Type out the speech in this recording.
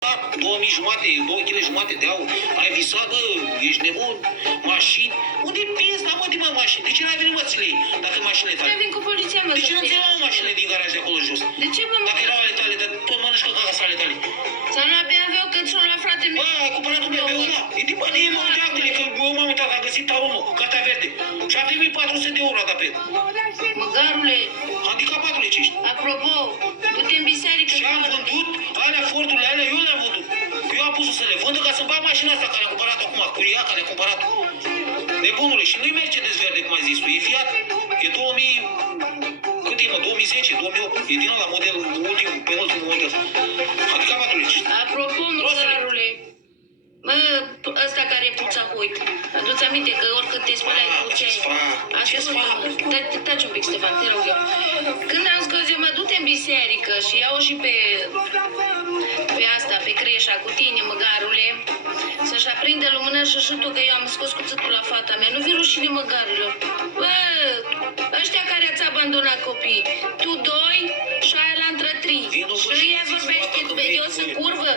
2000 jumate, 2 kg jumate de aur. Ai visat, bă, ești nebun? Mașini? Unde pinzi, da, mă, de mă, mașini? De ce n-ai venit, mă, ți le iei, dacă e mașinile tale? Vin cu poliția, mă, De ce să nu ți știi. iau mașinile din garaj de acolo jos? De ce, mă, Dacă erau ale tale, dar tot mănânci căcaca ale tale. S-a luat BMW, că ți-o luat frate meu. Bă, ai cumpărat un BMW, da? E din banii mă, uite actele, că eu m-am uitat, am găsit talonul, cartea verde. 7400 de euro a dat pe el. Măgarule, Handicapatule ce ești. apropo, du-te în biserică. Și am vândut alea Fordurile alea, eu le-am vândut. Eu am pus să le vând ca să-mi bag mașina asta care a cumpărat-o acum, curia care a cumpărat-o. Nebunule, și nu-i Mercedes verde, cum ai zis tu, e Fiat, e 2000, cât e mă, 2010, 2008, e din ăla modelul, ultimul, penultimul model. Handicapatule ce ești. Apropo, măgarule, mă, ăsta care e puța hoit, adu-ți aminte că oricât te spălai puței. Ascultă-mă, taci un pic, Ștefan, te rog eu. Când am scos eu, mă, du-te în biserică și iau și pe asta, pe creșa cu tine, măgarule, să-și aprinde lumână și tu, că eu am scos cuțitul la fata mea. Nu vi rușine, măgarilor. Bă, ăștia care ați abandonat copii, tu doi și aia la între trei. Și ea vorbește, eu sunt curvă.